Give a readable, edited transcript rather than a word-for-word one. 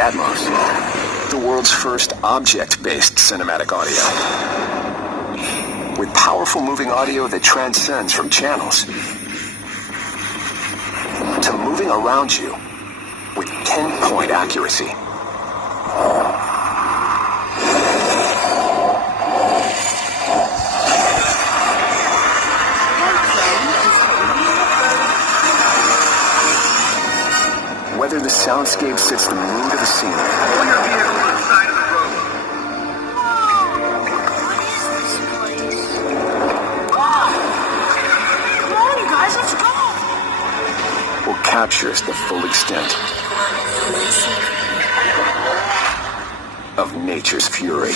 Atmos, the world's first object-based cinematic audio. With powerful moving audio that transcends from channels to moving around you with pinpoint accuracy. Whether the soundscape fits the mood of the scene. Pull your vehicle to the side of the road. Come on, you guys, let's go. Or captures the full extent of nature's fury.